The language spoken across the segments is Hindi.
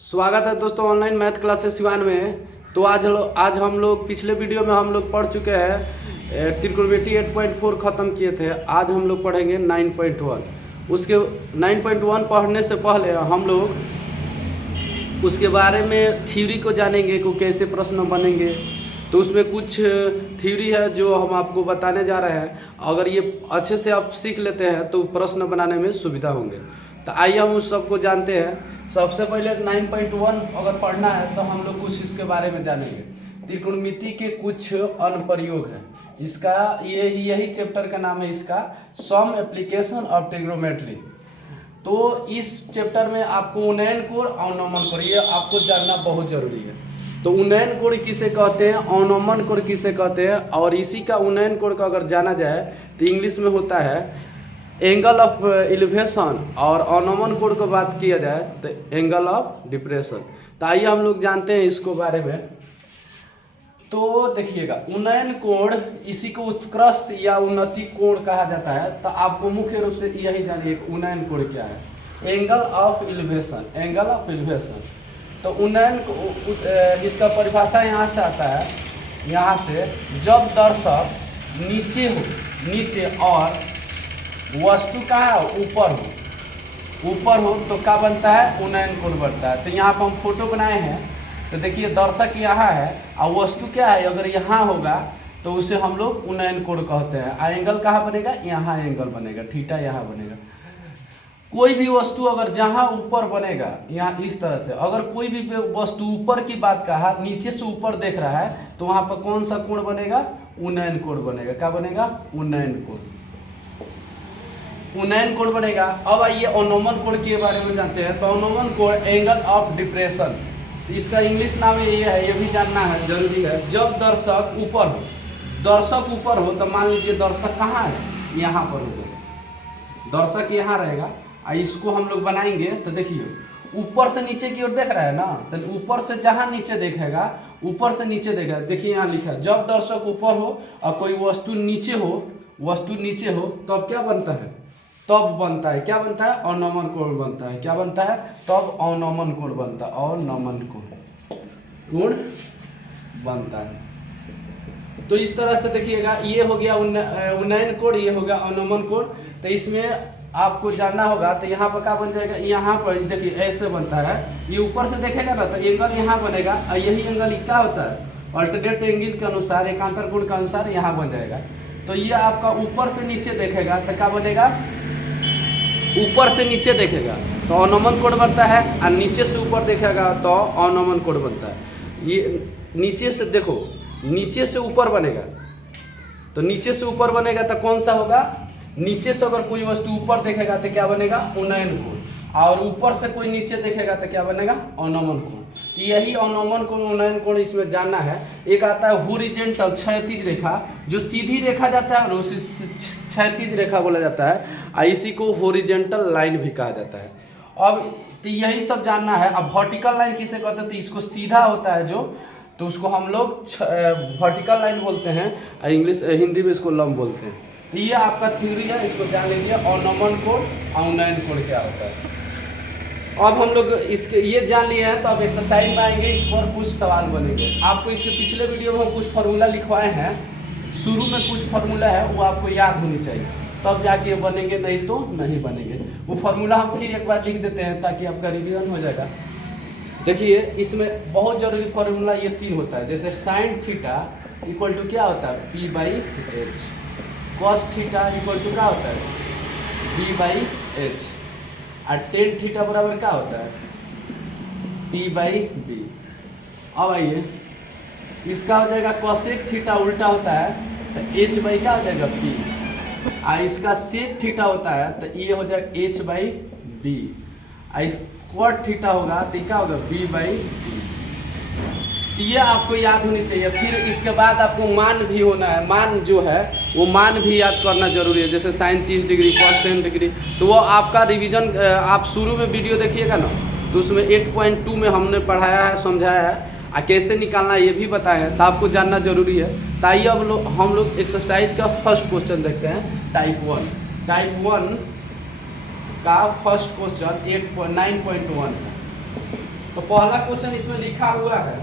स्वागत है दोस्तों ऑनलाइन मैथ क्लासेस सिवान में। तो आज हम लोग पिछले वीडियो में हम लोग पढ़ चुके हैं त्रिकोणमिति 8.4 ख़त्म किए थे। आज हम लोग पढ़ेंगे 9.1। उसके 9.1 पढ़ने से पहले हम लोग उसके बारे में थ्योरी को जानेंगे कि कैसे प्रश्न बनेंगे। तो उसमें कुछ थ्योरी है जो हम आपको बताने जा रहे हैं। अगर ये अच्छे से आप सीख लेते हैं तो प्रश्न बनाने में सुविधा होंगे। तो आइए हम उस सबको जानते हैं। सबसे पहले 9.1 अगर पढ़ना है तो हम लोग कुछ इसके बारे में जानेंगे। त्रिकोणमिति के कुछ अनुप्रयोग हैं। इसका यही चैप्टर का नाम है, इसका सम एप्लीकेशन ऑफ ट्रिग्नोमेट्री। तो इस चैप्टर में आपको उन्नयन कोण और अवनमन कोण ये आपको जानना बहुत जरूरी है। तो उन्नयन कोण किसे कहते हैं, अवनमन कोण किसे कहते हैं, और इसी का उन्नयन कोण का अगर जाना जाए तो इंग्लिश में होता है एंगल ऑफ एलिवेशन, और अवनमन कोण को बात किया जाए तो एंगल ऑफ डिप्रेशन। तो आइए हम लोग जानते हैं इसको बारे में। तो देखिएगा, उन्नयन कोण इसी को उत्कृष्ट या उन्नति कोण कहा जाता है। तो आपको मुख्य रूप से यही जानिए उन्नयन कोण क्या है, angle of elevation, angle of elevation. तो उन्नयन को इसका परिभाषा यहाँ से आता है, यहाँ से जब दर्शक नीचे और वस्तु कहाँ है, ऊपर हो तो क्या बनता है, उन्नयन कोण बनता है। तो यहाँ पर हम फोटो बनाए हैं। तो देखिए दर्शक यहाँ है और वस्तु क्या है, अगर यहाँ होगा तो उसे हम लोग उन्नयन कोण कहते हैं। एंगल कहाँ बनेगा, यहाँ एंगल बनेगा, थीटा यहाँ बनेगा। कोई भी वस्तु अगर जहाँ ऊपर बनेगा, यहाँ इस तरह से अगर कोई भी वस्तु ऊपर की बात कहा, नीचे से ऊपर देख रहा है तो वहाँ पर कौन सा कोण बनेगा, उन्नयन कोण बनेगा। क्या बनेगा, उन्नयन कोण, उन्नयन कोण बनेगा। अब आइए अवनमन कोण के बारे में जानते हैं। तो अवनमन कोण एंगल ऑफ डिप्रेशन, इसका इंग्लिश नाम ये है, ये भी जानना है, जरूरी है। जब दर्शक ऊपर हो तो मान लीजिए दर्शक कहाँ है, यहाँ पर हो जाएगा, दर्शक यहाँ रहेगा। इसको हम लोग बनाएंगे तो देखिए ऊपर से नीचे की ओर देख रहा है ना, तो ऊपर से जहाँ नीचे देखेगा, ऊपर से नीचे देखेगा। देखिए यहाँ लिखा है जब दर्शक ऊपर हो और कोई वस्तु नीचे हो तब क्या बनता है, तब बनता है, क्या बनता है, अवनमन कोण बनता है। क्या बनता है, तब अवनमन कोण बनता है, अवनमन कोण बनता है। तो इस तरह से देखिएगा, ये हो गया उन्नयन कोण, ये हो गया अवनमन कोण। तो इसमें आपको जानना होगा तो यहाँ पर क्या बन जाएगा, यहाँ पर देखिए ऐसे बनता है, ये ऊपर से देखेगा ना तो एंगल यहाँ बनेगा, और यही एंगल क्या होता है, अल्टरनेट एंगल के अनुसार, एकांतर कोण के अनुसार यहाँ बन जाएगा। तो ये आपका ऊपर से नीचे देखेगा तो क्या बनेगा, ऊपर से नीचे देखेगा तो अवनमन कोण बनता है, और नीचे से ऊपर देखेगा तो अवनमन कोण बनता है। ये नीचे से देखो, नीचे से ऊपर बनेगा, तो नीचे से ऊपर बनेगा तो कौन सा होगा, नीचे से अगर कोई वस्तु ऊपर देखेगा तो क्या बनेगा, उन्नयन कोण, और ऊपर से कोई नीचे देखेगा तो क्या बनेगा, अवनमन कोण। यही अवनमन कोण उन्नयन कोण इसमें जानना है। एक आता है हॉरिजॉन्टल, क्षैतिज रेखा, जो सीधी रेखा जाता है उसे क्षैतिज रेखा बोला जाता है, और इसी को हॉरिजॉन्टल लाइन भी कहा जाता है। अब तो यही सब जानना है। अब वर्टिकल लाइन किसे कहते हैं, तो इसको सीधा होता है जो, तो उसको हम लोग वर्टिकल लाइन बोलते हैं, हिंदी में इसको लंब बोलते हैं। तो ये आपका थ्योरी है, इसको जान लीजिए, अवनमन कोण और उन्नयन कोण क्या होता है। अब हम लोग इसके ये जान लिए हैं, तो अब एक्सरसाइज में आएंगे, इस पर कुछ सवाल बनेंगे। आपको इसके पिछले वीडियो में हम कुछ फार्मूला लिखवाए हैं, शुरू में कुछ फार्मूला है वो आपको याद होनी चाहिए, तब जाके बनेंगे, नहीं तो नहीं बनेंगे। वो फार्मूला हम फिर एक बार लिख देते हैं ताकि आपका रिवीजन हो जाएगा। देखिए इसमें बहुत जरूरी फार्मूला ये 3 होता है। जैसे साइन थीटा इक्वल टू क्या होता है, P/H, cos theta equal to क्या होता है, B/H, और टेन थीटा बराबर क्या होता है, P/B। अब आइए इसका हो जाएगा कोसेक थीटा उल्टा होता है तो H/ क्या हो जाएगा, P, और इसका सेक थीटा होता है तो ये हो जाएगा H/B, और स्क्वाट थीटा होगा तो क्या होगा, B/B। ये आपको याद होनी चाहिए। फिर इसके बाद आपको मान भी होना है, मान जो है वो मान भी याद करना जरूरी है। जैसे साइन 30 डिग्री, कॉस 10 डिग्री, तो वो आपका रिवीजन आप शुरू में वीडियो देखिएगा ना, तो उसमें 8.2 में हमने पढ़ाया है, समझाया है, और कैसे निकालना ये भी बताया है, तो आपको जानना जरूरी है। तो आइए अब हम लोग एक्सरसाइज का फर्स्ट क्वेश्चन देखते हैं, टाइप 1 का फर्स्ट क्वेश्चन 9.1 का। तो पहला क्वेश्चन इसमें लिखा हुआ है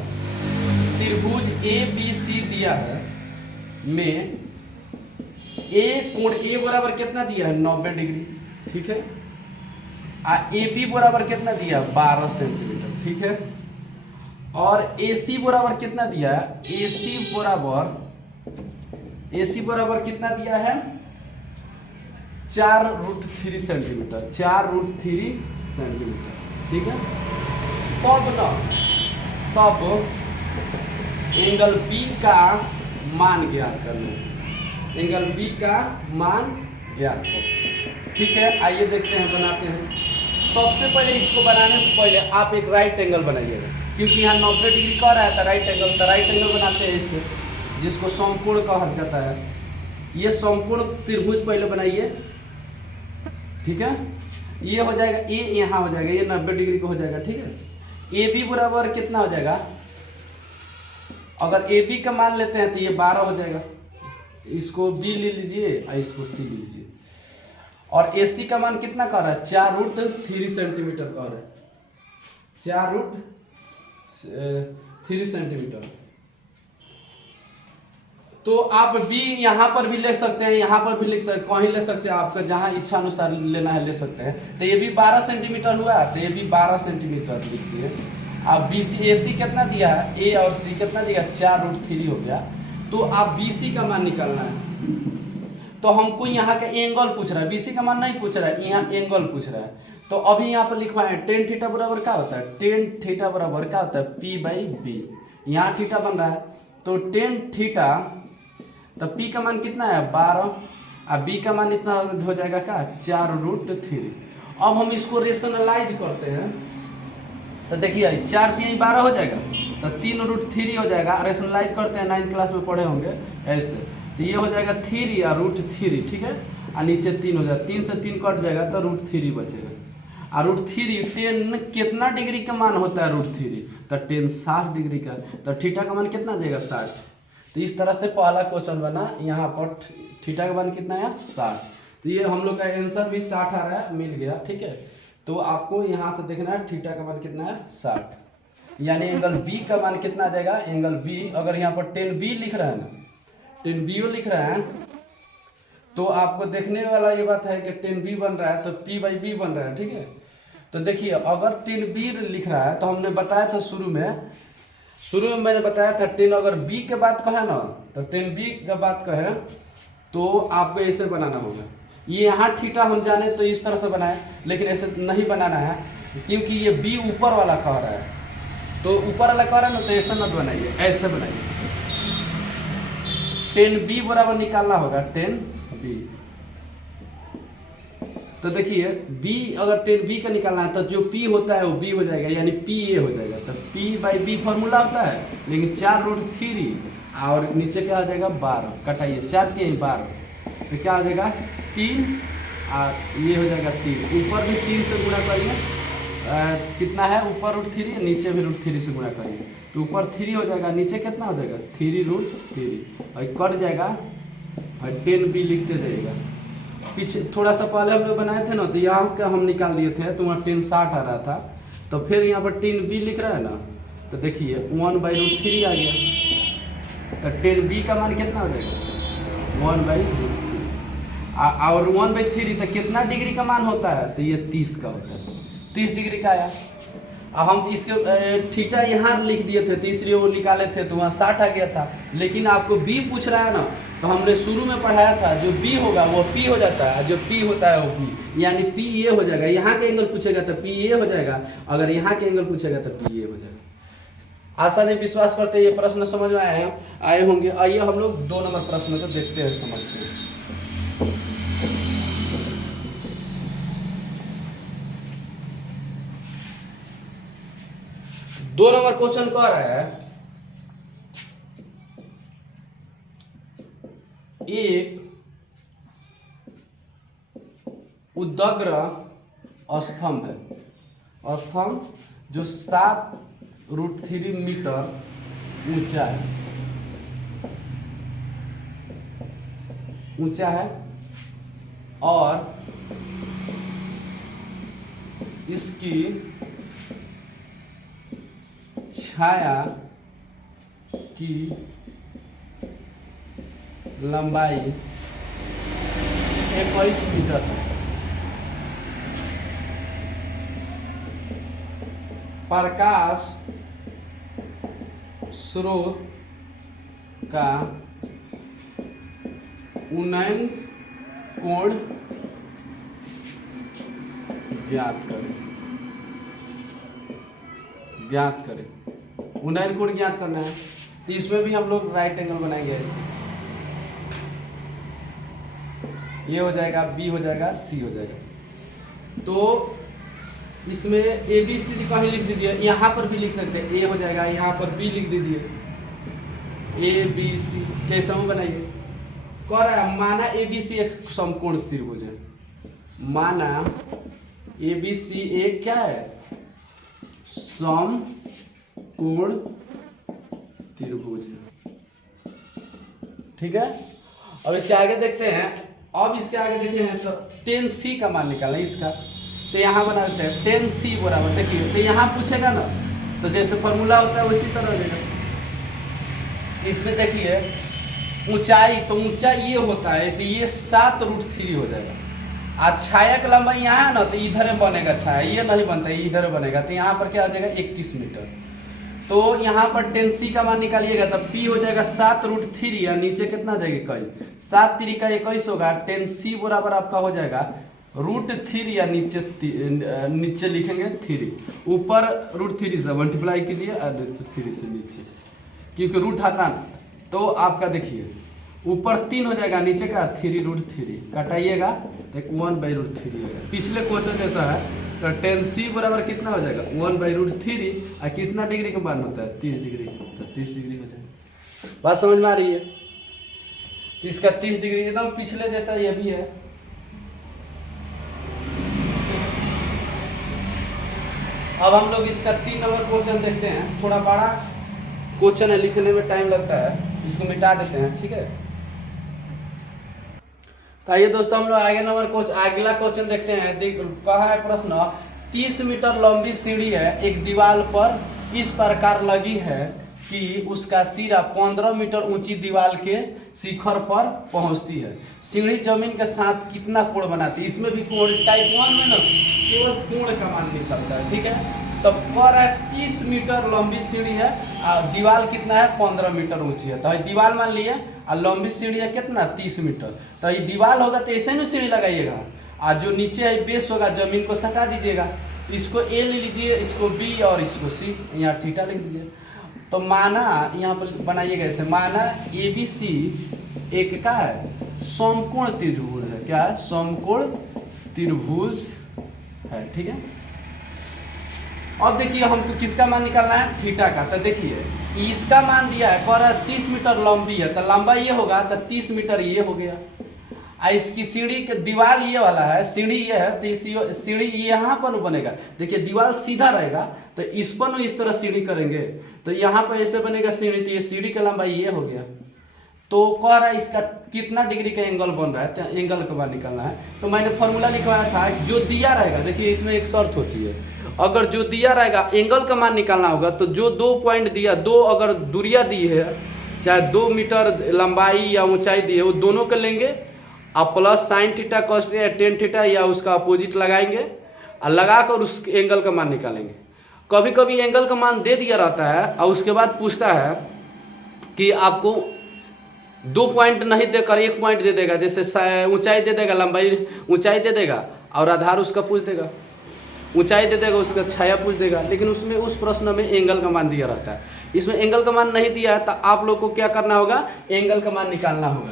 त्रिभुज ए बी सी दिया है में ए कोण ए बराबर कितना दिया है 90 डिग्री, ठीक है। ए बी बराबर कितना दिया 12 सेंटीमीटर, ठीक है। और ए सी बराबर कितना दिया है, ए सी बराबर कितना दिया है 4√3 सेंटीमीटर, 4√3 सेंटीमीटर, ठीक है। तब एंगल बी का मान ज्ञात कर लो, एंगल बी का मान ज्ञात करो, ठीक है। आइए देखते हैं, बनाते हैं। सबसे पहले इसको बनाने से पहले आप एक राइट एंगल बनाइएगा, क्योंकि यहाँ 90 डिग्री का रहा है तो राइट एंगल बनाते हैं इससे, जिसको समकोण कहा जाता है। ये समकोण त्रिभुज पहले बनाइए, ठीक है। ये हो जाएगा ए, यहाँ हो जाएगा, ये 90 डिग्री का हो जाएगा, ठीक है। ए बी बराबर कितना हो जाएगा, अगर ए बी का मान लेते हैं तो ये 12 हो जाएगा, इसको बी ले लीजिए और इसको सी ले लीजिए। और ए सी का मान कितना कर रहा है 4√3 सेंटीमीटर का रहा है, 4√3 सेंटीमीटर। तो आप बी यहाँ पर भी ले सकते हैं, यहाँ पर भी लिख सकते, कहीं ले सकते हैं, आपका जहाँ इच्छा अनुसार लेना है ले सकते हैं। तो ये भी 12 सेंटीमीटर हुआ, तो ये भी 12 सेंटीमीटर लिख दिए। आप बी सी, ए सी कितना दिया है, ए और सी कितना दिया 4√3 हो गया। तो आप बी सी का मान निकालना है। तो हमको यहाँ का एंगल पूछ रहा है, बी सी का मान नहीं पूछ रहा है, यहाँ एंगल पूछ रहा है। तो अभी यहाँ पर लिखवाए टेन थीटा बराबर क्या होता है, टेन थीटा बराबर क्या होता है P/B। यहाँ थीटा बन रहा है तो टेन थीटा, तो P का मान कितना है 12 और B का मान इतना हो जाएगा क्या 4√3। अब हम इसको रेशनलाइज करते हैं तो देखिए 4 3 12 हो जाएगा, तो 3√3 हो जाएगा। रेशनलाइज करते हैं, 9th क्लास में पढ़े होंगे ऐसे। तो ये हो जाएगा 3 या √3, ठीक है। और नीचे 3 हो जाएगा, 3 से 3 कट जाएगा तो √3 बचेगा। और √3 10 कितना डिग्री का मान होता है √3, तो 10 60 डिग्री का। तो थीटा का मान कितना देगा 60। तो इस तरह से पहला क्वेश्चन बना। यहाँ पर थीटा का मान कितना है 60। तो ये हम लोग का आंसर भी 60 आ रहा है, मिल गया, ठीक है। तो आपको यहाँ से देखना है थीटा का मान कितना है 60, यानी एंगल बी का मान कितना आ जाएगा। एंगल बी अगर यहाँ पर 10B लिख रहा है ना, 10B लिख रहा है, तो आपको देखने वाला ये बात है कि 10B बन रहा है तो P/B बन रहा है, ठीक है। तो देखिए अगर 10B लिख रहा है तो हमने बताया था शुरू में मैंने बताया था 10 अगर B के बात कहे ना, तो 10B का बात कहे तो आपको ऐसे बनाना होगा। ये यहाँ थीटा हम जाने तो इस तरह से बनाए, लेकिन ऐसे नहीं बनाना है क्योंकि ये B ऊपर वाला कह रहा है। तो ऊपर वाला कह रहा है ना, तो ऐसा मत बनाइए, ऐसे बनाइए। 10B बराबर निकालना होगा 10B। तो देखिए B अगर 10B का निकालना है तो जो P होता है वो B हो जाएगा, यानी PA हो जाएगा। तो P/B फॉर्मूला होता है, लेकिन 4√3 और नीचे क्या हो जाएगा 12, कटाइए 4 3 12, तो क्या हो जाएगा 3 और ये हो जाएगा 3। ऊपर भी 3 से गुणा करिए, कितना है ऊपर √3, नीचे भी √3 से गुणा करिए, तो ऊपर 3 हो जाएगा, नीचे कितना हो जाएगा 3√3 और कट जाएगा और 10B लिखते जाइएगा। पीछे थोड़ा सा पहले हम लोग बनाए थे ना, तो यहाँ का हम निकाल दिए थे, तो वहाँ 10 60 आ रहा था। तो फिर यहाँ पर 10B लिख रहा है ना, तो देखिए 1/√3 आ गया। तो 10B का मान कितना हो जाएगा 1/√3 और 1/3 तो कितना डिग्री का मान होता है, तो ये 30 का होता है, 30 डिग्री का आया। अब हम इसके थीटा यहाँ लिख दिए थे, तो इसलिए वो निकाले थे तो वहाँ 60 आ गया था। लेकिन आपको B पूछ रहा है ना, तो हमने शुरू में पढ़ाया था जो B होगा वो P हो जाता है, जो P होता है वो P, यानी PA हो जाएगा। यहाँ के एंगल पूछेगा तो PA हो जाएगा, अगर यहाँ के एंगल पूछेगा तो PA हो जाएगा। आशा नहीं विश्वास करते ये प्रश्न समझ में आए होंगे। आइए हम लोग 2 नंबर प्रश्न को देखते हैं, समझते हैं। 2 नंबर क्वेश्चन कह रहा है एक उदग्र स्तंभ है, स्तंभ जो 7√3 मीटर ऊंचा है और इसकी छाया की लंबाई 21 मीटर है। प्रकाश स्रोत का उन्नयन कोण ज्ञात करें। उन्नयन कोण ज्ञात करना है, तो इसमें भी हम लोग राइट एंगल बनाएंगे ऐसे। ये हो जाएगा, बी हो जाएगा, सी हो जाएगा। तो इसमें ए बी सी कहीं लिख दीजिए, यहाँ पर भी लिख सकते हैं, ए हो जाएगा, यहाँ पर बी लिख दीजिए, ए बी सी। कैसे हम बनाइए, कह रहा है माना ए बी सी एक समकोण त्रिभुज है। माना ए बी सी एक क्या है, समकोण त्रिभुज है। ठीक है, अब इसके आगे देखते हैं। अब इसके आगे देखते हैं तो tan c का मान निकालना इसका, तो यहाँ बना देते हैं tan c बराबर, देखिए तो यहाँ पूछेगा ना, तो जैसे फॉर्मूला होता है उसी तरह देगा। इसमें देखिए ऊंचाई, तो ऊंचाई ये होता है तो ये 7√3 हो जाएगा। आज छाया का लंबाई यहाँ है ना, तो इधर बनेगा छाया, ये नहीं बनता, ये इधर बनेगा, तो यहाँ पर क्या हो जाएगा 21 मीटर। तो यहाँ पर tan c का मान निकालिएगा, तब p हो जाएगा 7√3 या नीचे कितना आ जाएगा 21, 7 3 का 21 होगा। tan c बराबर आपका हो जाएगा √3 या नीचे लिखेंगे 3, ऊपर √3 से मल्टीप्लाई कीजिए और 3 से नीचे, क्योंकि रूट हटाना। तो आपका देखिए ऊपर 3 हो जाएगा, नीचे का 3√3 कटाइएगा तो 1/√3 होगा। पिछले क्वेश्चन जैसा है, तो tan c बराबर कितना हो जाएगा 1/√3 और कितना डिग्री का मान होता है 30 डिग्री, तो 30 डिग्री हो जाएगा। बात समझ में आ रही है, इसका 30 डिग्री एकदम पिछले जैसा ये भी है। अब हम लोग इसका 3 नंबर क्वेश्चन देखते हैं। थोड़ा बड़ा क्वेश्चन है, लिखने में टाइम लगता है, इसको मिटा देते हैं। ठीक है, तो आइए दोस्तों हम लोग अगला क्वेश्चन देखते हैं। कहा है प्रश्न, 30 मीटर लंबी सीढ़ी है, एक दीवार पर इस प्रकार लगी है कि उसका सिरा 15 मीटर ऊंची दीवार के शिखर पर पहुंचती है। सीढ़ी जमीन के साथ कितना कोण बनाती है। इसमें भी कोण टाइप 1 में ना केवल कोण का मान निकलता है। ठीक है, तो पर 30 मीटर लंबी सीढ़ी है और दीवार कितना है 15 मीटर ऊंची है। तो दीवार मान लिए और लंबी सीढ़ी है कितना 30 मीटर। तो ये दीवार होगा तो ऐसे ही सीढ़ी लगाइएगा, और जो नीचे है बेस होगा जमीन को सटा दीजिएगा। इसको ए ले लीजिए, इसको बी और इसको सी, यहाँ थीटा लिख दीजिए। तो माना यहाँ पर बनाइएगा ऐसे, माना ए बी सी एक का है समकोण त्रिभुज है। क्या है, समकोण त्रिभुज है। ठीक है, अब देखिए हमको किसका मान निकालना है, थीटा का। तो देखिए इसका मान दिया है, कह रहा है 30 मीटर लंबी है, तो लंबा ये होगा तो 30 मीटर ये हो गया। और इसकी सीढ़ी के दीवार ये वाला है, सीढ़ी ये है, तो सीढ़ी यहाँ पर बनेगा। देखिए दीवार सीधा रहेगा तो इस पर इस तरह सीढ़ी करेंगे तो यहाँ पर ऐसे बनेगा सीढ़ी, तो ये सीढ़ी का लंबाई ये हो गया। तो कह रहा है इसका कितना डिग्री का एंगल बन रहा है, तो एंगल का मान निकालना है। तो मैंने फॉर्मूला लिखवाया था, जो दिया रहेगा, देखिए इसमें एक शर्त होती है, अगर जो दिया रहेगा एंगल का मान निकालना होगा, तो जो 2 पॉइंट दिया, 2 अगर दूरिया दी है, चाहे 2 मीटर लंबाई या ऊंचाई दी है, वो दोनों को लेंगे और plus sine theta cos theta tan theta या उसका अपोजिट लगाएंगे और लगाकर उस एंगल का मान निकालेंगे। कभी कभी एंगल का मान दे दिया रहता है और उसके बाद पूछता है कि आपको 2 पॉइंट नहीं देकर 1 पॉइंट दे देगा, जैसे ऊंचाई दे देगा, लंबाई ऊंचाई दे देगा और आधार उसका पूछ देगा, ऊंचाई दे देगा उसका छाया पूछ देगा। लेकिन उसमें उस प्रश्न में एंगल का मान दिया रहता है, इसमें एंगल का मान नहीं दिया है, तो आप लोग को क्या करना होगा, एंगल का मान निकालना होगा।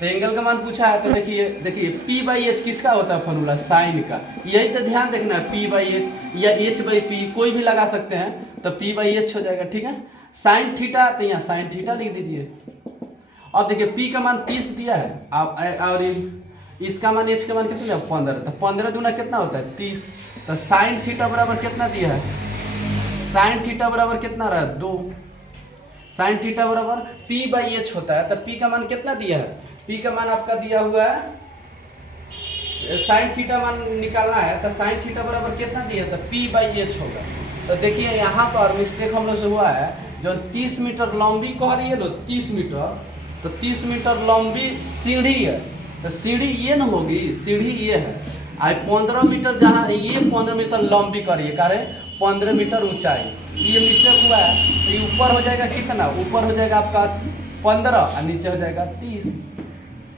तो एंगल का मान पूछा है, तो देखिए P/H किसका होता है फॉर्मूला, साइन का। यही तो ध्यान देखना है, P/H या H/P कोई भी लगा सकते हैं, तो P/H हो जाएगा। ठीक है, साइन थीटा, तो यहाँ साइन थीटा लिख दीजिए। अब देखिए P का मान 30 दिया है और इसका मान H का मान कितना 15, तो 15 दूना कितना होता है 30। तो साइन थीटा बराबर कितना दिया है, साइन थीटा बराबर कितना रहा 2, साइन थीटा बराबर P/H होता है। तो P का मान कितना दिया है, P का मान आपका दिया हुआ है, साइन थीटा मान निकालना है, तो साइन थीटा बराबर कितना दिया, तो P/H होगा। तो देखिए यहाँ पर मिस्टेक हम लोग से हुआ है, जो 30 मीटर लंबी कह रही है ना 30 मीटर, तो 30 मीटर लंबी सीढ़ी है, तो सीढ़ी ये न होगी, सीढ़ी ये है। आज 15 मीटर जहाँ ये 15 मीटर लंबी करिए करे 15 मीटर ऊंचाई, ये मिस्टेक हुआ है। तो ये ऊपर हो जाएगा कितना, ऊपर हो जाएगा आपका 15 और नीचे हो जाएगा 30।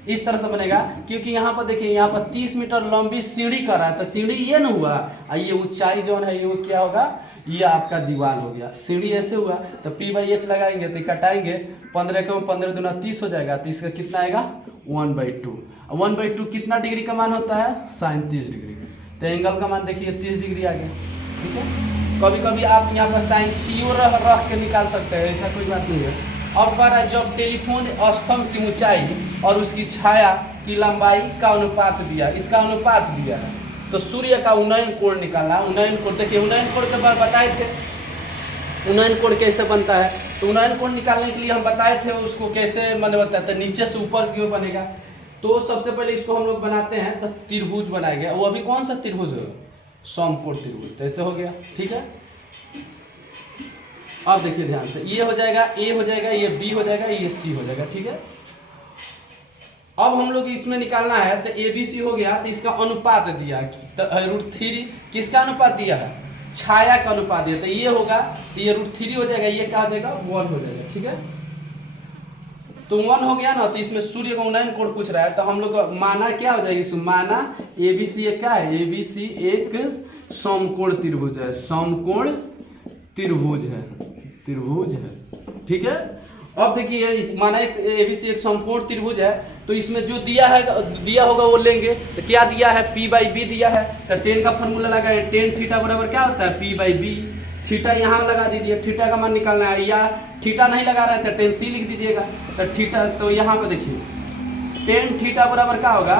इस तरह से बनेगा, क्योंकि यहाँ पर देखिए यहाँ पर 30 मीटर लंबी सीढ़ी कर रहा है, तो सीढ़ी ये न हुआ और ये ऊंचाई जो है ये क्या होगा, ये आपका दीवार हो गया। सीढ़ी ऐसे हुआ तो P/H लगाएंगे तो कटाएंगे, 15 को 15 दूना 30 हो जाएगा, तो इसका कितना आएगा 1/2। 1/2 कितना डिग्री का मान होता है, sin 30 डिग्री। तो एंगल का मान देखिए 30 डिग्री आ गया, ठीक है। कभी कभी आप यहाँ पर sin CO रख के निकाल सकते हैं, ऐसा कोई बात नहीं है। अब कह रहा है जब टेलीफोन स्तंभ की ऊंचाई और उसकी छाया की लंबाई का अनुपात दिया, इसका अनुपात दिया है, तो सूर्य का उन्नयन कोण निकालना। उन्नयन कोण देखिए, उन्नयन कोण के बारे बताए थे, उन्नयन कोण कैसे बनता है। तो उन्नयन कोण निकालने के लिए हम बताए थे उसको कैसे मैंने बताया था, नीचे से ऊपर क्यों बनेगा। तो सबसे पहले इसको हम लोग बनाते हैं तो त्रिभुज बनाएंगे। वो अभी कौन सा त्रिभुज है, समकोण त्रिभुज। तो ऐसे हो गया, ठीक है। अब देखिए ध्यान से, ये हो जाएगा A हो जाएगा, ये B हो जाएगा, ये C हो जाएगा, ठीक है। अब हम लोग इसमें निकालना है, तो ABC हो गया, तो इसका अनुपात दिया तो √3 किसका अनुपात दिया है, छाया का अनुपात दिया, तो ये होगा, तो ये √3 हो जाएगा, ये क्या हो जाएगा 1 हो जाएगा, ठीक है। तो 1 हो गया ना, तो इसमें सूर्य का उन्नयन कोण पूछ रहा है, तो हम लोग माना क्या हो जाएगी, इसमें माना ABC एक क्या है, ABC एक समकोण त्रिभुज है, समकोण त्रिभुज है, त्रिभुज है, ठीक है। अब देखिए माना एक ABC एक समकोण त्रिभुज है, तो इसमें जो दिया होगा वो लेंगे। तो क्या दिया है, P/B दिया है, तो tan का फॉर्मूला लगाए, tan थीटा बराबर क्या होता है P/B। थीटा यहाँ लगा दीजिए, थीटा का मान निकालना है, या थीटा नहीं लगा रहा है तो tan C लिख दीजिएगा। तो थीटा, तो यहाँ पर देखिए tan थीटा बराबर क्या होगा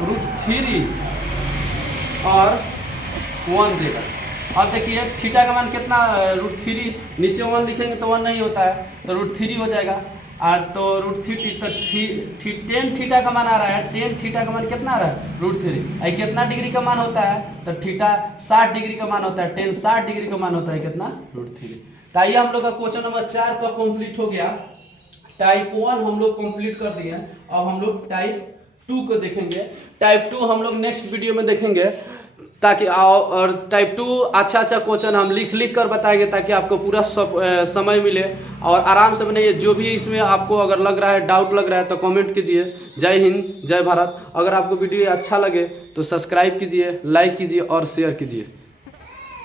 √3 और 1 देगा। अब देखिए थीटा का मान कितना, √3, नीचे 1 लिखेंगे तो 1 नहीं होता है, तो √3 हो जाएगा। और तो √3 तो tan थीटा का मान आ रहा है, tan थीटा का मान कितना आ रहा है √3। आई कितना डिग्री का मान होता है, तो थीटा 60 डिग्री का मान होता है, tan 60 डिग्री का मान होता है कितना √3। तो आइए हम लोग का क्वेश्चन नंबर 4 का कंप्लीट हो गया। टाइप 1 हम लोग कंप्लीट कर दिए। अब हम लोग टाइप 2 को देखेंगे। टाइप 2 हम लोग नेक्स्ट वीडियो में देखेंगे, ताकि और टाइप 2 अच्छा क्वेश्चन हम लिख कर बताएंगे, ताकि आपको पूरा समय मिले और आराम से बनाइए। जो भी इसमें आपको अगर लग रहा है, डाउट लग रहा है, तो कमेंट कीजिए। जय हिंद, जय भारत। अगर आपको वीडियो अच्छा लगे तो सब्सक्राइब कीजिए, लाइक कीजिए और शेयर कीजिए।